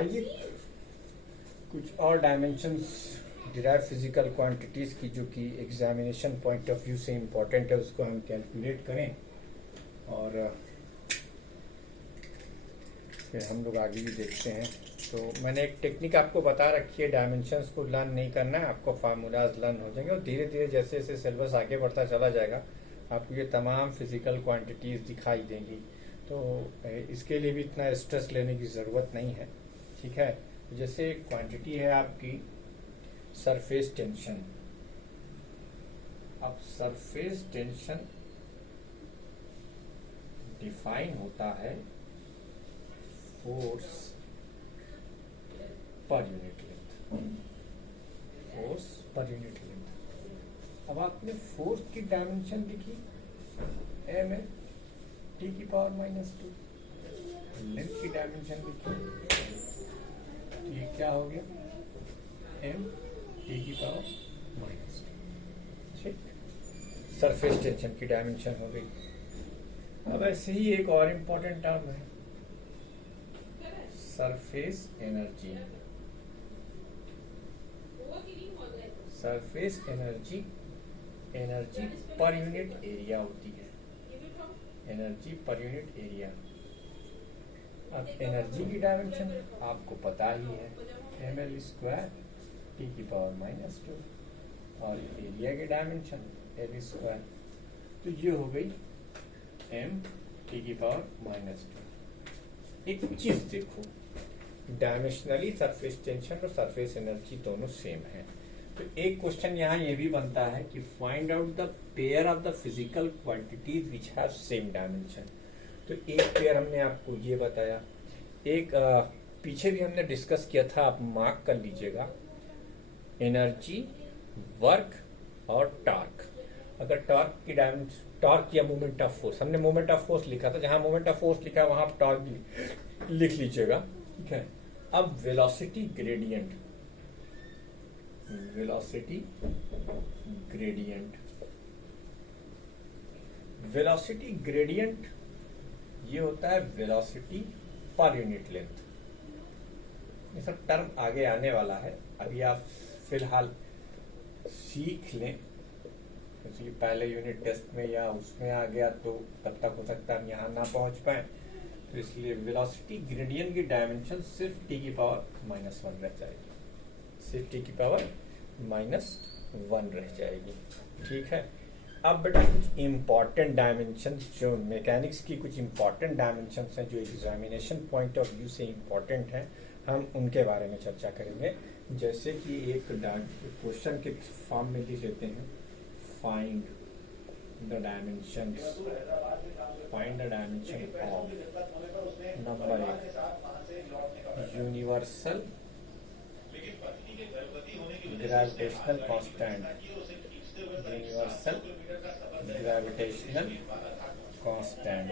आइए कुछ और डायमेंशंस डिराइव फिजिकल क्वांटिटीज़ की जो कि एग्जामिनेशन पॉइंट ऑफ व्यू से इम्पोर्टेंट है उसको हम कैलकुलेट करें और फिर हम लोग आगे भी देखते हैं। तो मैंने एक टेक्निक आपको बता रखी है, डायमेंशंस को लर्न नहीं करना है, आपको फार्मूलाज लर्न हो जाएंगे और धीरे धीरे जैसे जैसे सिलेबस आगे बढ़ता चला जाएगा आपको ये तमाम फिजिकल क्वांटिटीज़ दिखाई देंगी। तो इसके लिए भी इतना स्ट्रेस लेने की ज़रूरत नहीं है, ठीक है। जैसे क्वांटिटी है आपकी सरफेस टेंशन। अब सरफेस टेंशन डिफाइन होता है force per unit length, force per unit length. अब आपने फोर्स की डायमेंशन लिखी m है t की पावर -2, लेंथ की डायमेंशन लिखी तो ये क्या हो गया m t की पावर -2, ठीक। सरफेस टेंशन की डायमेंशन हो गई। अब ऐसे ही एक और इम्पोर्टेंट टर्म है surface energy. Surface energy energy per unit area होती है, एनर्जी पर यूनिट एरिया। अब एनर्जी की डायमेंशन आपको पता ही है ml² t की पावर -2 और एरिया की डायमेंशन l²। तो ये हो गई m t की पावर -2। एक चीज देखो, डायमेंशनली सरफेस टेंशन और सरफेस एनर्जी दोनों सेम है। तो एक क्वेश्चन यहाँ ये भी बनता है कि find out the pair of the physical quantities which have same dimension. तो एक पेयर हमने आपको ये बताया, एक पीछे भी हमने डिस्कस किया था, आप मार्क कर लीजिएगा, एनर्जी, वर्क और टॉर्क। अगर टॉर्क की डायमेंशन, टॉर्क या मोमेंट ऑफ फोर्स, हमने मोमेंट ऑफ फोर्स लिखा था, जहां मोमेंट ऑफ फोर्स लिखा है वहां आप टॉर्क भी लिख लीजिएगा, ठीक है। अब velocity gradient, velocity gradient, velocity gradient ये होता है वेलोसिटी पर यूनिट लेंथ। ये सब टर्म आगे आने वाला है, अभी आप फिलहाल सीख लें, क्योंकि पहले यूनिट टेस्ट में या उसमें आ गया तो तब तक हो सकता है हम यहाँ ना पहुंच पाए। तो इसलिए वेलोसिटी ग्रेडियंट की डायमेंशन सिर्फ t की पावर -1 रह जाएगी, सिर्फ t की पावर -1 रह जाएगी, ठीक है। अब बेटा कुछ इम्पॉर्टेंट डायमेंशन, जो मैकेनिक्स की कुछ इम्पॉर्टेंट डायमेंशन हैं जो एग्जामिनेशन पॉइंट ऑफ व्यू से इम्पॉर्टेंट हैं, हम उनके बारे में चर्चा करेंगे। जैसे कि एक क्वेश्चन के फॉर्म में लिख लेते हैं, find the dimensions, find the dimension of number 1 universal gravitational constant, universal gravitational constant,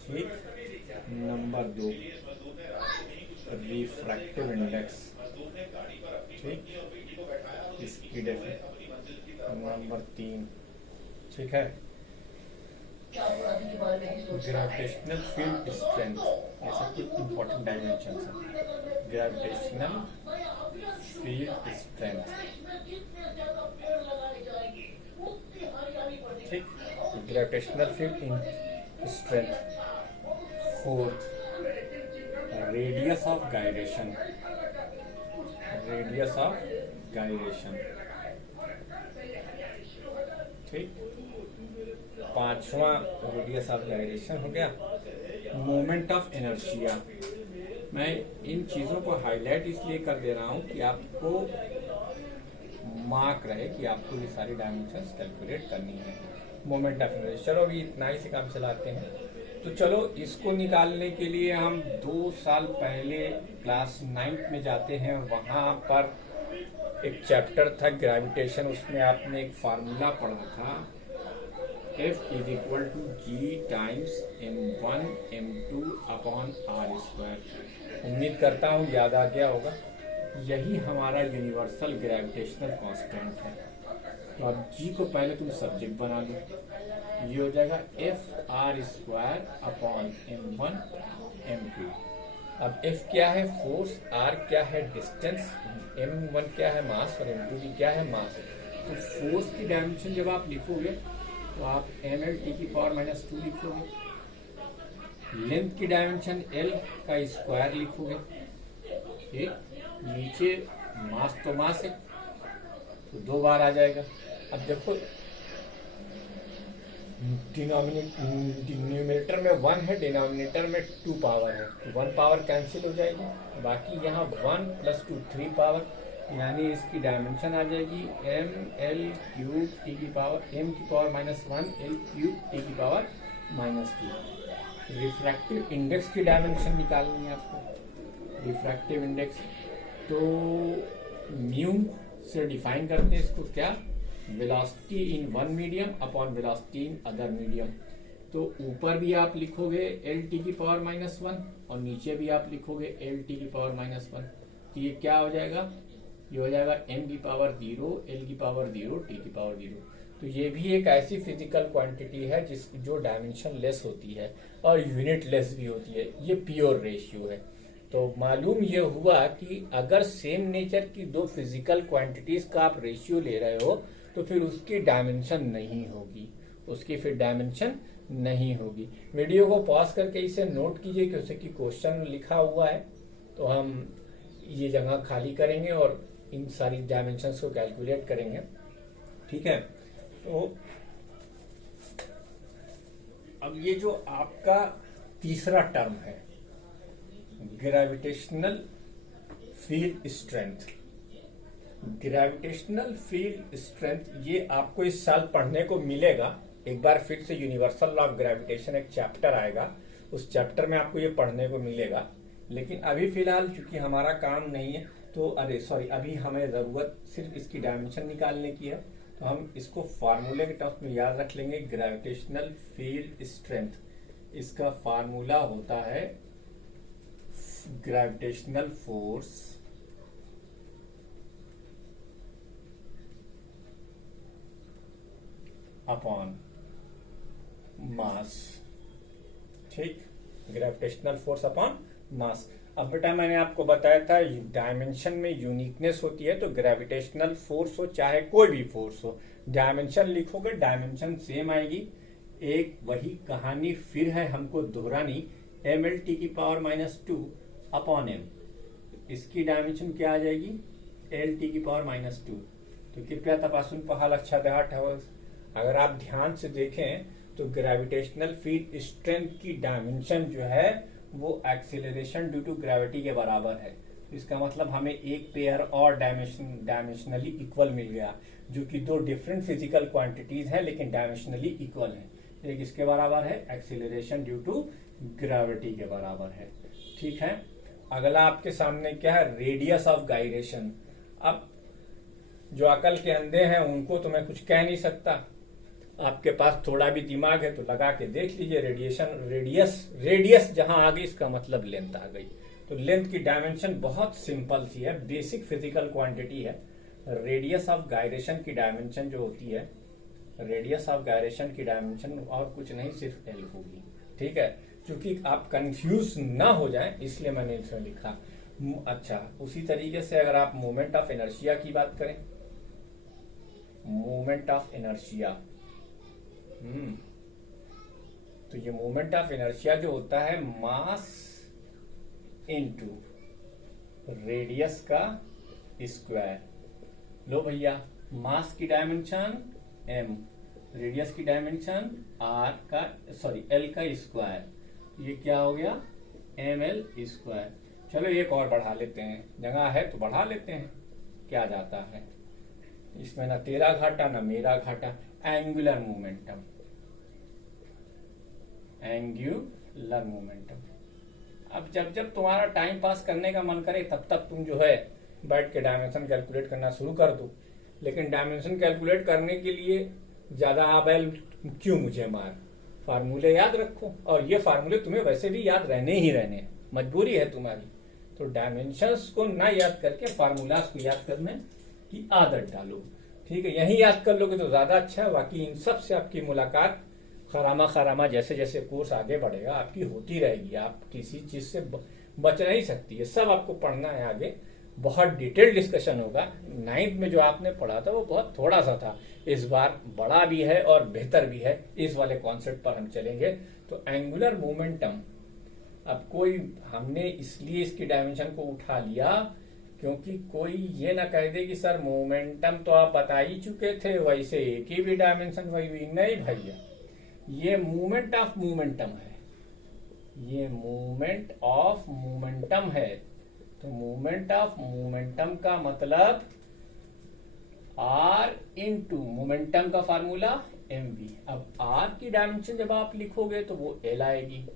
ठीक। नंबर 2 रिफ्रैक्टिव इंडेक्स, ठीक, इसकी डेफिनेशन। नंबर 3, ठीक है, ग्रेविटेशनल फील्ड स्ट्रेंथ। ये सब कुछ इंपॉर्टेंट डायमेंशन है। ग्रेविटेशनल फील्ड स्ट्रेंथ, ठीक, gravitational field strength. 4th radius of gyration, radius of gyration, ठीक। 5वां रेडियस ऑफ गायरेशन हो गया। मोमेंट ऑफ इनर्शिया, मैं इन चीज़ों को हाईलाइट इसलिए कर दे रहा हूं कि आपको मार्क रहे कि आपको ये सारी डायमेंशंस कैलकुलेट करनी है। मोमेंट ऑफ इनर्शिया, चलो अभी इतना ही से काम चलाते हैं। तो चलो इसको निकालने के लिए हम 2 साल पहले क्लास 9th में जाते हैं, वहाँ पर एक चैप्टर था ग्रेविटेशन, उसमें आपने एक फार्मूला पढ़ा था F = G times m1 m2 upon r²। उम्मीद करता हूँ याद आ गया होगा। यही हमारा यूनिवर्सल ग्रेविटेशनल कांस्टेंट है। तो अब G को पहले तुम सब्जेक्ट बना लो, ये हो जाएगा F r² upon m1 m2। अब F क्या है फोर्स, R क्या है डिस्टेंस, M1 क्या है मास और M2 क्या है मास। तो फोर्स की डायमेंशन जब आप लिखोगे तो आप ml⁻²⁻2 लिखोगे। लेंथ की डायमेंशन L का स्क्वायर लिखोगे। ठीक, नीचे मास तो मास है तो 2 बार आ जाएगा। अब देखो न्यूमरेटर में 1 है, डिनोमिनेटर में 2 पावर है, तो 1 पावर कैंसिल हो जाएगी, बाकी यहाँ 1 + 2 3 पावर, यानी इसकी डायमेंशन आ जाएगी ml³ m⁻1 l³ -2। Refractive index की डायमेंशन निकालनी है आपको। रिफ्रैक्टिव इंडेक्स तो म्यू से डिफाइन करते हैं इसको, क्या, velocity in one medium upon velocity in other medium. तो ऊपर भी आप लिखोगे l⁻⁻1 और नीचे भी आप लिखोगे l⁻⁻1। तो ये क्या हो जाएगा, ये हो जाएगा m⁻0 l⁻0 t⁻0। तो ये भी एक ऐसी फिजिकल क्वांटिटी है जो डायमेंशन लेस होती है और यूनिट लेस भी होती है। ये प्योर रेशियो है। तो मालूम ये हुआ कि अगर सेम नेचर की दो फिजिकल क्वांटिटीज का आप रेशियो ले रहे हो तो फिर उसकी डायमेंशन नहीं होगी, उसकी फिर डायमेंशन नहीं होगी। वीडियो को पॉज करके इसे नोट कीजिए क्योंकि क्वेश्चन लिखा हुआ है, तो हम ये जगह खाली करेंगे और इन सारी डायमेंशंस को कैलकुलेट करेंगे। ठीक है, तो अब ये जो आपका तीसरा टर्म है gravitational field strength, gravitational field strength ये आपको इस साल पढ़ने को मिलेगा। एक बार फिर से यूनिवर्सल लॉ ऑफ ग्रेविटेशन एक चैप्टर आएगा, उस चैप्टर में आपको ये पढ़ने को मिलेगा। लेकिन अभी फिलहाल चूंकि हमारा काम नहीं है तो अभी हमें जरूरत सिर्फ इसकी डायमेंशन निकालने की है, तो हम इसको फार्मूले के टर्म्स में याद रख लेंगे। ग्रेविटेशनल फील्ड स्ट्रेंथ, इसका फार्मूला होता है ग्रेविटेशनल फोर्स अपॉन मास। ठीक, ग्रेविटेशनल फोर्स अपॉन मास। अब बेटा मैंने आपको बताया था डायमेंशन में यूनिकनेस होती है, तो ग्रेविटेशनल फोर्स हो चाहे कोई भी फोर्स हो, डायमेंशन लिखोगे डायमेंशन सेम आएगी। एक वही कहानी फिर है हमको दोहरानी, ml⁻2 अपॉन m, इसकी डायमेंशन क्या आ जाएगी l⁻2। तो कृपया तपासून पहा लक्षात ठेवा। अगर आप ध्यान से देखें तो ग्रेविटेशनल फील्ड स्ट्रेंथ की डायमेंशन जो है वो एक्सीलरेशन ड्यू टू ग्रेविटी के बराबर है। तो इसका मतलब हमें एक पेयर और डायमेंशनली इक्वल मिल गया, जो कि दो डिफरेंट फिजिकल क्वांटिटीज हैं लेकिन डायमेंशनली इक्वल है। एक इसके बराबर है, एक्सीलरेशन ड्यू टू ग्रेविटी के बराबर है। ठीक है, अगला आपके सामने क्या है, रेडियस ऑफ गायरेशन। अब जो अकल के अंधे हैं उनको तो मैं कुछ कह नहीं सकता, आपके पास थोड़ा भी दिमाग है तो लगा के देख लीजिए। रेडियस जहां आ गई इसका मतलब लेंथ आ गई। तो लेंथ की डायमेंशन बहुत सिंपल सी है, बेसिक फिजिकल क्वांटिटी है। रेडियस ऑफ गायरेशन की डायमेंशन जो होती है, रेडियस ऑफ गायरेशन की डायमेंशन और कुछ नहीं सिर्फ एल होगी। ठीक है, क्योंकि आप कंफ्यूज ना हो जाएं इसलिए मैंने इसमें लिखा। अच्छा, उसी तरीके से अगर आप मोमेंट ऑफ इनर्शिया की बात करें, मोमेंट ऑफ इनर्शिया, तो ये मोमेंट ऑफ इनर्शिया जो होता है मास इनटू रेडियस का स्क्वायर। लो भैया, मास की डायमेंशन m, रेडियस की डायमेंशन l का स्क्वायर, ये क्या हो गया ml स्क्वायर। चलो एक और बढ़ा लेते हैं, जगह है तो बढ़ा लेते हैं, क्या जाता है इसमें, ना तेरा घाटा ना मेरा घाटा। Angular momentum, angular momentum. अब जब तुम्हारा टाइम पास करने का मन करे तब तक तुम जो है बैठ के डायमेंशन कैलकुलेट करना शुरू कर दो। लेकिन डायमेंशन कैलकुलेट करने के लिए ज्यादा आबैल क्यों मुझे मार, फार्मूले याद रखो, और ये फार्मूले तुम्हें वैसे भी याद रहने ही रहने, मजबूरी है तुम्हारी। तो डायमेंशंस को ना याद करके फार्मूलाज को याद करने की आदत डालो। ठीक है, यही याद कर लोगे तो ज्यादा अच्छा है। बाकी इन सब से आपकी मुलाकात खरामा जैसे जैसे कोर्स आगे बढ़ेगा आपकी होती रहेगी। आप किसी चीज से बच नहीं सकती है, सब आपको पढ़ना है आगे, बहुत डिटेल डिस्कशन होगा। 9th में जो आपने पढ़ा था वो बहुत थोड़ा सा था, इस बार बड़ा भी है और बेहतर भी है, इस वाले कॉन्सेप्ट पर हम चलेंगे। तो एंगुलर मोमेंटम, अब कोई हमने इसलिए इसकी डायमेंशन को उठा लिया क्योंकि कोई ये ना कह दे कि सर मोमेंटम तो आप बता ही चुके थे, वैसे एक ही भी डायमेंशन वही हुई। नहीं भैया, ये मूवमेंट ऑफ मोमेंटम है, ये मूवमेंट ऑफ मोमेंटम है। तो मूवमेंट ऑफ मोमेंटम का मतलब आर इंटू मोमेंटम का फार्मूला mv। अब आर की डायमेंशन जब आप लिखोगे तो वो एल आएगी,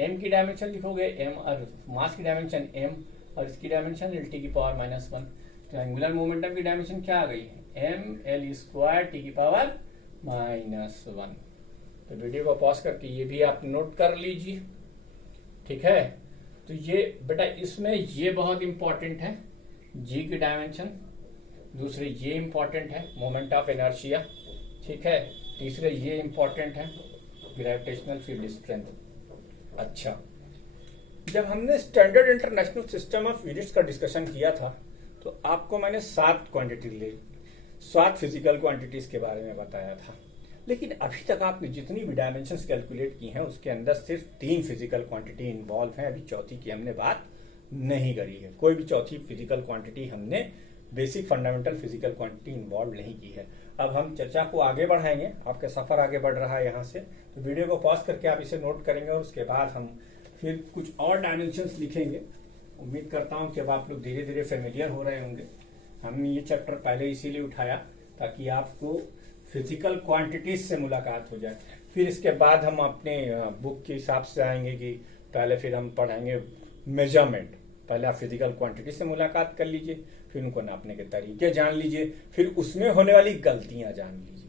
एम की डायमेंशन लिखोगे एम, और मास की डायमेंशन एम, और इसकी डायमेंशन एल टी की पावर -1। तो एंगुलर मोमेंटम की डायमेंशन क्या आ गई, एम एल स्क्वायर टी की पावर -1। तो वीडियो को पॉज करके ये भी आप नोट कर लीजिए, ठीक है। तो ये बेटा इसमें ये बहुत इंपॉर्टेंट है, जी की डायमेंशन, दूसरे ये इंपॉर्टेंट है मोमेंट ऑफ इनर्शिया, ठीक है, तीसरे ये इंपॉर्टेंट है ग्रेविटेशनल फील्ड स्ट्रेंथ। अच्छा, जब हमने standard international system of units का डिस्कशन किया था तो आपको मैंने 7 फिजिकल क्वांटिटीज के बारे में बताया था, लेकिन अभी तक आपने जितनी भी डायमेंशंस कैलकुलेट की हैं उसके अंदर सिर्फ 3 फिजिकल क्वांटिटी इन्वॉल्व हैं, अभी चौथी की हमने बात नहीं करी है। कोई भी चौथी फिजिकल क्वांटिटी हमने basic fundamental physical quantity involve नहीं की है। अब हम चर्चा को आगे बढ़ाएंगे, आपका सफर आगे बढ़ रहा है यहाँ से, तो वीडियो को पॉज करके आप इसे नोट करेंगे और उसके बाद हम फिर कुछ और डायमेंशंस लिखेंगे। उम्मीद करता हूँ कि अब आप लोग धीरे धीरे फेमिलियर हो रहे होंगे। हमने ये चैप्टर पहले इसीलिए उठाया ताकि आपको फिजिकल क्वांटिटीज से मुलाकात हो जाए। फिर इसके बाद हम अपने बुक के हिसाब से आएंगे कि पहले फिर हम पढ़ाएंगे मेजरमेंट। पहले आप फिजिकल क्वांटिटी से मुलाकात कर लीजिए, फिर उनको नापने के तरीके जान लीजिए, फिर उसमें होने वाली गलतियां जान लीजिए,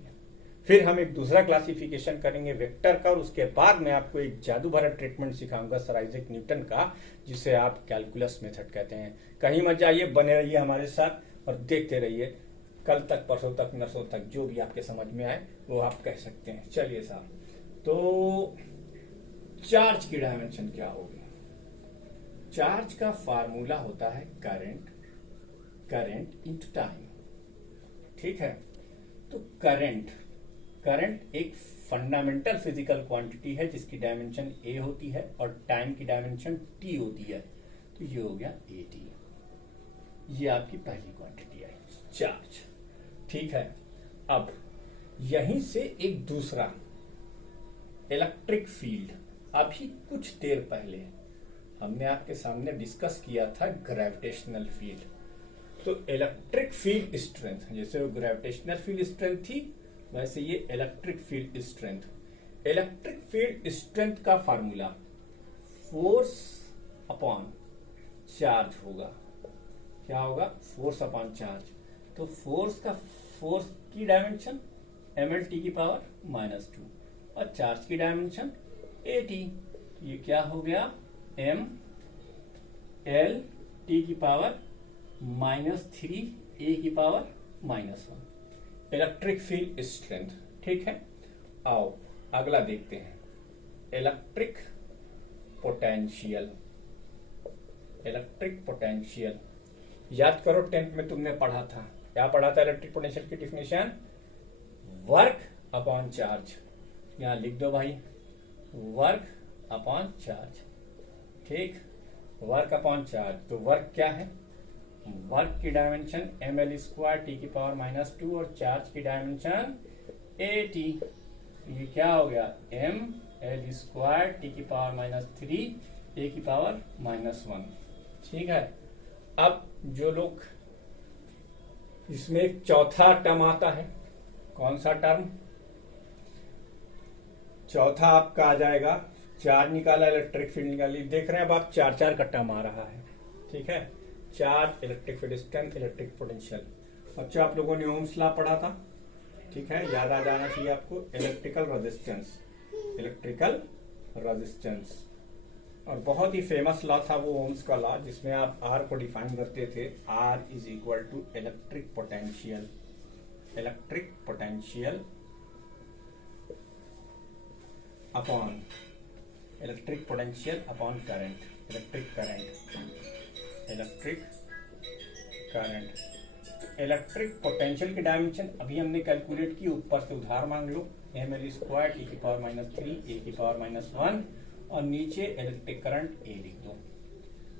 फिर हम एक दूसरा क्लासिफिकेशन करेंगे वेक्टर का, और उसके बाद मैं आपको एक जादू भरा ट्रीटमेंट सिखाऊंगा सर आइजैक न्यूटन का, जिसे आप कैलकुलस मेथड कहते हैं। कहीं मत जाइए, बने रहिए हमारे साथ और देखते रहिए। कल तक, परसों तक, नरसों तक, जो भी आपके समझ में आए वो आप कह सकते हैं। चलिए साहब, तो चार्ज की डायमेंशन क्या होगी? चार्ज का फार्मूला होता है करंट इनटू टाइम, ठीक है। तो करंट एक फंडामेंटल फिजिकल क्वांटिटी है जिसकी डायमेंशन ए होती है और टाइम की डायमेंशन टी होती है। तो ये हो गया ए टी, ये आपकी पहली क्वांटिटी है चार्ज, ठीक है। अब यहीं से एक दूसरा इलेक्ट्रिक फील्ड, अभी कुछ देर पहले हमने आपके सामने डिस्कस किया था ग्रेविटेशनल फील्ड। तो इलेक्ट्रिक फील्ड स्ट्रेंथ, जैसे वो ग्रेविटेशनल फील्ड स्ट्रेंथ थी वैसे ये electric field strength. Electric field strength का फार्मूला फोर्स अपॉन चार्ज होगा। क्या होगा? Force upon charge. तो फोर्स की डायमेंशन ml की पावर -2 और चार्ज की डायमेंशन at। ये क्या हो गया? m l t की पावर -3 a की पावर -1 इलेक्ट्रिक फील्ड स्ट्रेंथ, ठीक है। आओ अगला देखते हैं, इलेक्ट्रिक पोटेंशियल। इलेक्ट्रिक पोटेंशियल याद करो, 10th में तुमने पढ़ा था। क्या पढ़ा था इलेक्ट्रिक पोटेंशियल की डिफिनेशन? Work upon charge. यहां लिख दो भाई, वर्क अपॉन चार्ज, ठीक। वर्क अपॉन चार्ज, तो वर्क क्या है? वर्क की डायमेंशन ml² t की पावर -2 और चार्ज की डायमेंशन at। ये क्या हो गया? ml² t की पावर -3 a की पावर -1, ठीक है। अब जो लोग, इसमें एक चौथा टर्म आता है। कौन सा टर्म? चौथा आपका आ जाएगा, चार्ज निकाला, इलेक्ट्रिक फील्ड निकाली। देख रहे हैं अब आप 4 का टर्म आ रहा है, ठीक है। Charge, electric field strength, electric potential. अच्छा, आप लोगों ने ओम्स लॉ पढ़ा था, ठीक है, याद आ जाना चाहिए आपको। इलेक्ट्रिकल रेजिस्टेंस, और बहुत ही फेमस लॉ था वो ओम्स का लॉ, जिसमें आप आर को डिफाइन करते थे, R is equal to electric potential upon current. Electric current, electric potential की डायमेंशन अभी हमने कैलकुलेट की, ऊपर से उधार मांग लो, ml स्क्वायर टी की पावर -3 ए की पावर -1 और नीचे इलेक्ट्रिक करंट ए लिख दो।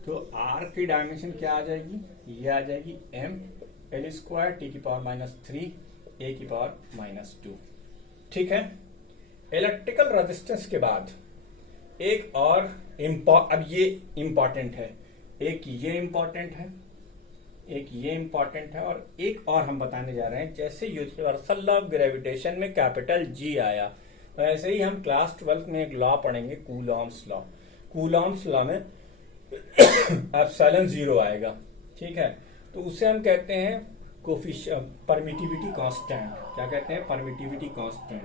तो R की डायमेंशन क्या आ जाएगी, ये आ जाएगी ml स्क्वायर टी की पावर -3 ए की पावर -2। ठीक है। इलेक्ट्रिकल रेजिस्टेंस के बाद एक और अब ये इंपॉर्टेंट है, एक ये इंपॉर्टेंट है, एक ये इंपॉर्टेंट है, और एक और हम बताने जा रहे हैं। जैसे यूनिवर्सल लॉ ऑफ ग्रेविटेशन में कैपिटल G आया, तो ऐसे ही हम क्लास 12 में एक लॉ पढ़ेंगे, कूलॉम्स लॉ। कूलॉम्स लॉ में एप्सिलॉन 0 आएगा। ठीक है, तो उसे हम कहते हैं परमिटिविटी कांस्टेंट। क्या कहते हैं? Permittivity constant.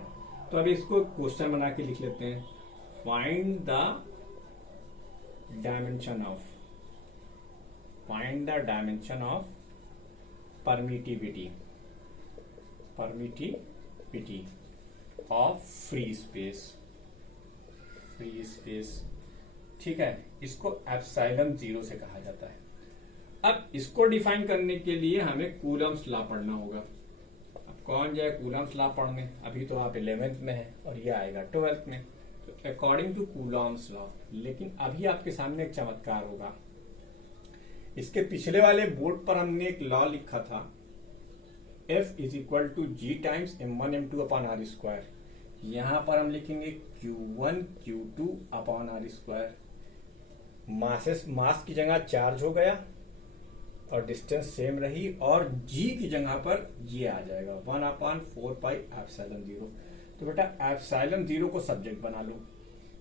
तो अभी इसको क्वेश्चन बना के लिख लेते हैं, find the dimension of permittivity of free space. ठीक है, इसको एप्सिलॉन 0 से कहा जाता है। अब इसको डिफाइन करने के लिए हमें कूलम्स लॉ पढ़ना होगा। अब कौन जाए कूलम्स लॉ पढ़ने, अभी तो आप 11th में है और ये आएगा 12th में। तो अकॉर्डिंग टू कूलम्स लॉ, लेकिन अभी आपके सामने एक चमत्कार होगा। इसके पिछले वाले बोर्ड पर हमने एक लॉ लिखा था, F is equal to G times M1 M2 upon R square. यहां पर हम लिखेंगे Q1 Q2 upon R square. मास की जगह चार्ज हो गया और डिस्टेंस सेम रही, और G की जगह पर ये आ जाएगा 1/4 पाई एप्सिलॉन 0। तो बेटा एप्सिलॉन 0 को सब्जेक्ट बना लो।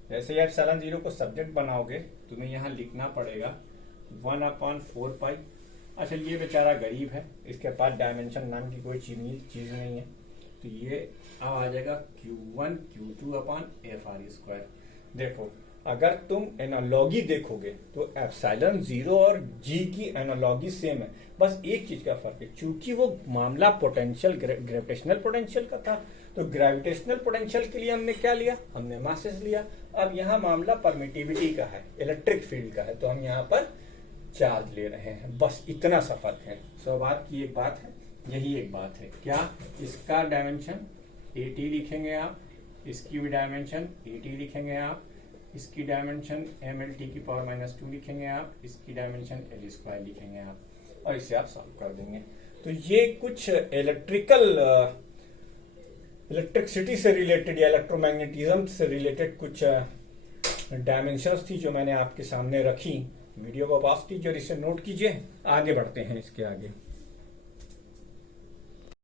जैसे ही एप्सिलॉन 0 को सब्जेक्ट बनाओगे तुम्हें यहाँ लिखना पड़ेगा 1/4 पाई। अच्छा, ये बेचारा गरीब है, इसके पास डायमेंशन नाम की कोई चीज नहीं है, तो ये अब आ जाएगा Q1 Q2 upon FR square. देखो, अगर तुम एनालॉगी देखोगे तो एप्सिलॉन 0 और G की एनालॉगी सेम है, बस एक चीज का फर्क है, चूंकि वो मामला पोटेंशियल ग्रेविटेशनल पोटेंशियल का था, तो ग्रेविटेशनल पोटेंशियल के लिए हमने क्या लिया, हमने मासेस लिया। अब यहाँ मामला परमिटिविटी का है, इलेक्ट्रिक फील्ड का है, तो हम यहाँ पर चार्ज ले रहे हैं, बस इतना सा फर्क है। सो बात की एक बात है, यही एक बात है। क्या? इसका डायमेंशन AT लिखेंगे आप, इसकी भी डायमेंशन AT लिखेंगे आप, इसकी डायमेंशन mLT की पावर -2 लिखेंगे आप, इसकी डायमेंशन L स्क्वायर लिखेंगे आप, और इसे आप सॉल्व कर देंगे। तो ये कुछ इलेक्ट्रिसिटी से रिलेटेड या इलेक्ट्रोमैग्नेटिज्म से रिलेटेड कुछ डायमेंशंस थी जो मैंने आपके सामने रखी। वीडियो को पॉज कीजिए और इसे नोट कीजिए। आगे बढ़ते हैं इसके आगे।